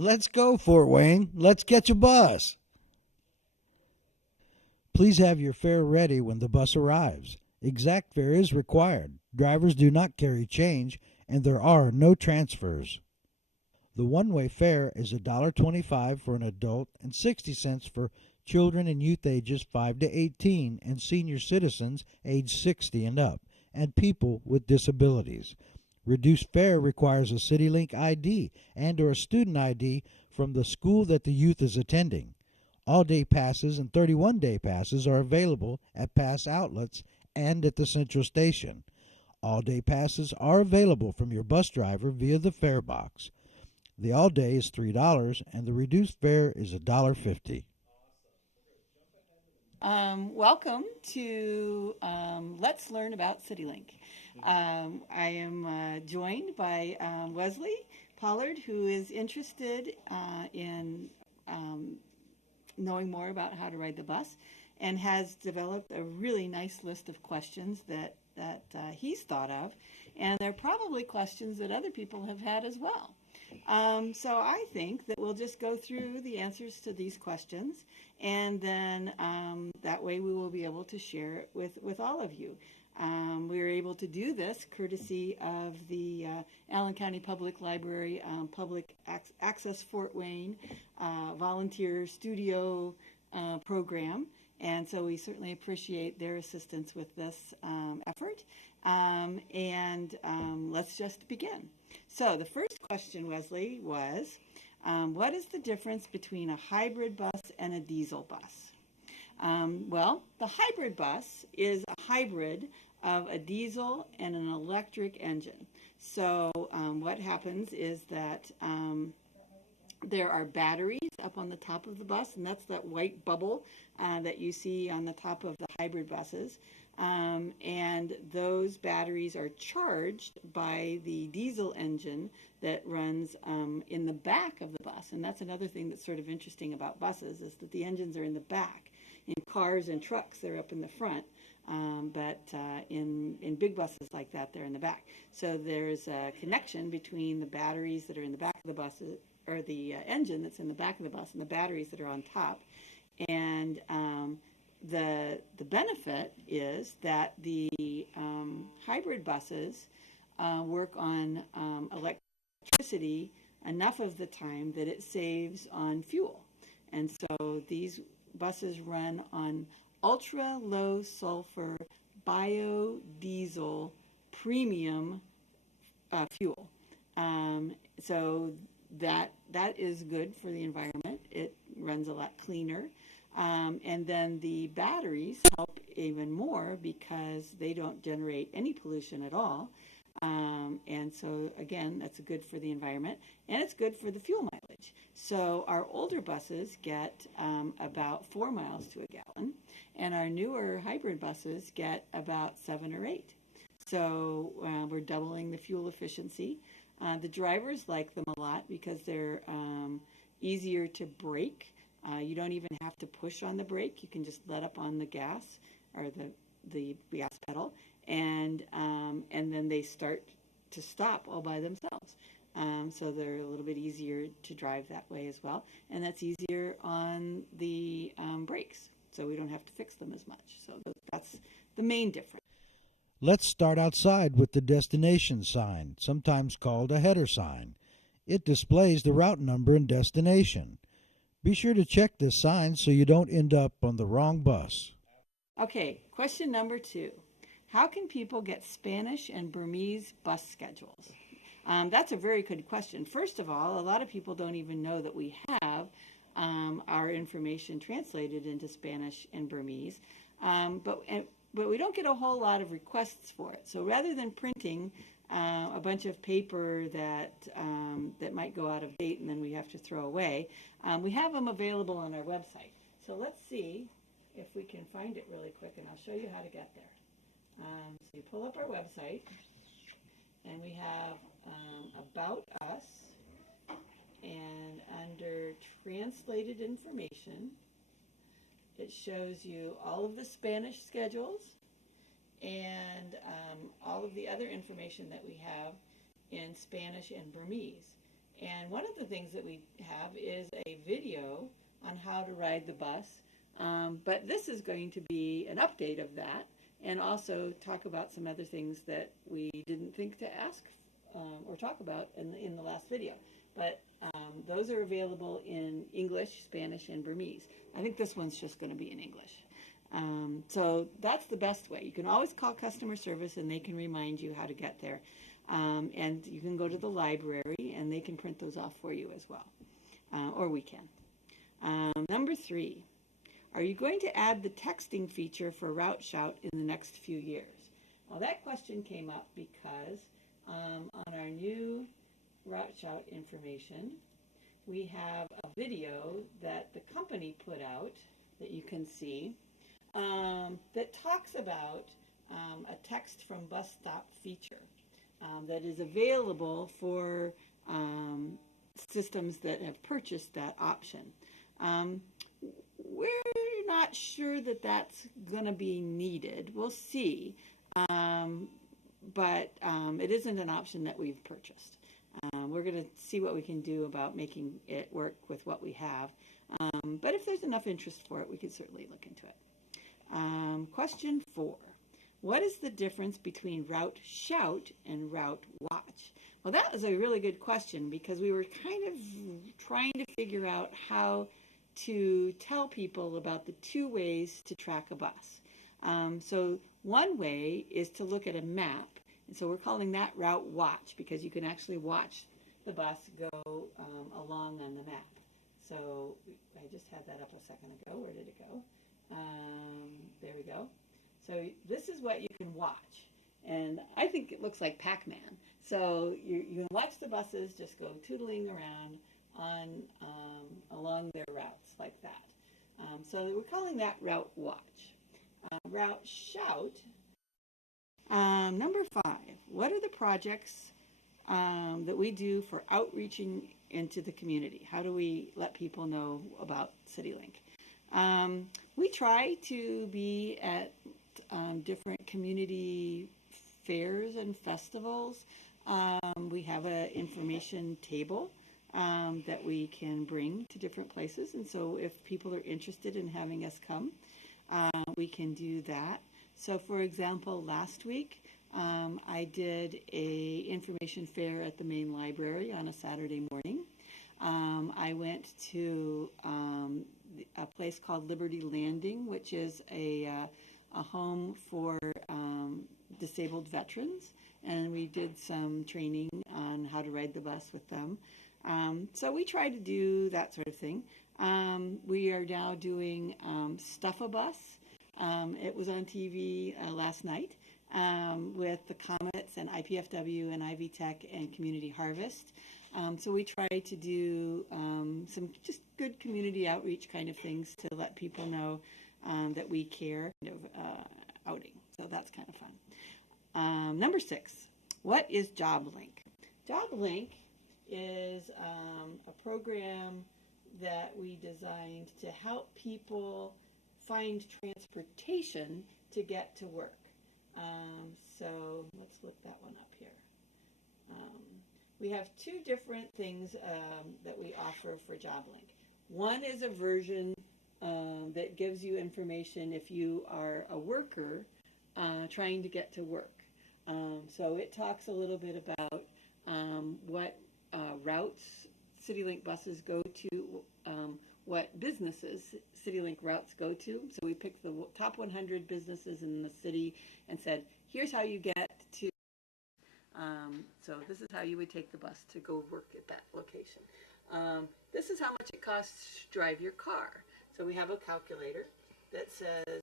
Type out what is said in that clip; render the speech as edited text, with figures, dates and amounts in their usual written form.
Let's go, Fort Wayne. Let's catch a bus. Please have your fare ready when the bus arrives. Exact fare is required. Drivers do not carry change, and there are no transfers. The one-way fare is $1.25 for an adult and 60 cents for children and youth ages 5 to 18 and senior citizens age 60 and up, and people with disabilities. Reduced fare requires a CityLink ID and or a student ID from the school that the youth is attending. All-day passes and 31-day passes are available at pass outlets and at the Central Station. All-day passes are available from your bus driver via the fare box. The all-day is $3 and the reduced fare is $1.50. Welcome to Let's Learn About CityLink. I am joined by Wesley Pollard, who is interested in knowing more about how to ride the bus and has developed a really nice list of questions that he's thought of. And they're probably questions that other people have had as well. So I think that we'll just go through the answers to these questions, and then that way we will be able to share it with all of you. We were able to do this courtesy of the Allen County Public Library Public Access Fort Wayne Volunteer Studio program. And so we certainly appreciate their assistance with this effort. Let's just begin. So the first question, Wesley, was what is the difference between a hybrid bus and a diesel bus? Well, the hybrid bus is a hybrid of a diesel and an electric engine. So what happens is that there are batteries up on the top of the bus, and that's that white bubble that you see on the top of the hybrid buses. And those batteries are charged by the diesel engine that runs in the back of the bus. And that's another thing that's sort of interesting about buses, is that the engines are in the back. In cars and trucks, they're up in the front. But in big buses like that, they're in the back. So there's a connection between the batteries that are in the back of the bus, or the engine that's in the back of the bus, and the batteries that are on top. And the benefit is that the hybrid buses work on electricity enough of the time that it saves on fuel. And so these buses run on ultra low sulfur biodiesel premium fuel. So that is good for the environment. It runs a lot cleaner. And then the batteries help even more because they don't generate any pollution at all. And so, again, that's good for the environment, and it's good for the fuel mileage. So our older buses get about 4 miles to a gallon, and our newer hybrid buses get about 7 or 8. So we're doubling the fuel efficiency. The drivers like them a lot because they're easier to brake. You don't even have to push on the brake. You can just let up on the gas or the gas pedal, and then they start to stop all by themselves. So they're a little bit easier to drive that way as well, and that's easier on the brakes. So we don't have to fix them as much. So that's the main difference. Let's start outside with the destination sign, sometimes called a header sign. It displays the route number and destination. Be sure to check this sign so you don't end up on the wrong bus. Okay, question number 2. How can people get Spanish and Burmese bus schedules? That's a very good question. First of all, a lot of people don't even know that we have our information translated into Spanish and Burmese, but we don't get a whole lot of requests for it. So rather than printing a bunch of paper that might go out of date and then we have to throw away, we have them available on our website. So let's see if we can find it really quick, and I'll show you how to get there. So you pull up our website, and we have About Us, and under Translated Information, it shows you all of the Spanish schedules and all of the other information that we have in Spanish and Burmese. And one of the things that we have is a video on how to ride the bus. But this is going to be an update of that, and also talk about some other things that we didn't think to ask or talk about in the last video. But those are available in English, Spanish, and Burmese. I think this one's just going to be in English. So that's the best way. You can always call customer service and they can remind you how to get there. And you can go to the library and they can print those off for you as well. Or we can. Number 3, are you going to add the texting feature for Route Shout in the next few years? Well, that question came up because on our new Route Shout information, we have a video that the company put out that you can see that talks about a text from bus stop feature that is available for systems that have purchased that option. We're not sure that that's going to be needed. We'll see. But it isn't an option that we've purchased. We're going to see what we can do about making it work with what we have. But if there's enough interest for it, we could certainly look into it. Question 4. What is the difference between Route Shout and Route Watch? Well, that was a really good question because we were kind of trying to figure out how to tell people about the 2 ways to track a bus. So one way is to look at a map, and so we're calling that Route Watch because you can actually watch the bus go along on the map. So I just had that up a second ago. Where did it go? There we go. So this is what you can watch, and I think it looks like Pac-Man. So you can watch the buses just go tootling around on along their routes like that. So we're calling that Route Watch. Route Shout. Number 5. What are the projects that we do for outreaching into the community? How do we let people know about CityLink? We try to be at different community fairs and festivals. We have an information table that we can bring to different places, and so if people are interested in having us come, we can do that. So for example, last week I did a information fair at the main library on a Saturday morning. I went to a place called Liberty Landing, which is a home for disabled veterans, and we did some training on how to ride the bus with them. So we try to do that sort of thing. We are now doing Stuff a Bus. It was on TV last night with the Comets and IPFW and Ivy Tech and Community Harvest. So we try to do some just good community outreach kind of things to let people know that we care, kind of outing. So that's kind of fun. Number 6, what is JobLink? JobLink is a program that we designed to help people find transportation to get to work. So let's look that one up here. We have 2 different things that we offer for JobLink. One is a version that gives you information if you are a worker trying to get to work. So it talks a little bit about what routes CityLink buses go to, what businesses CityLink routes go to. So we picked the top 100 businesses in the city and said, here's how you get to. So this is how you would take the bus to go work at that location. This is how much it costs to drive your car. So we have a calculator that says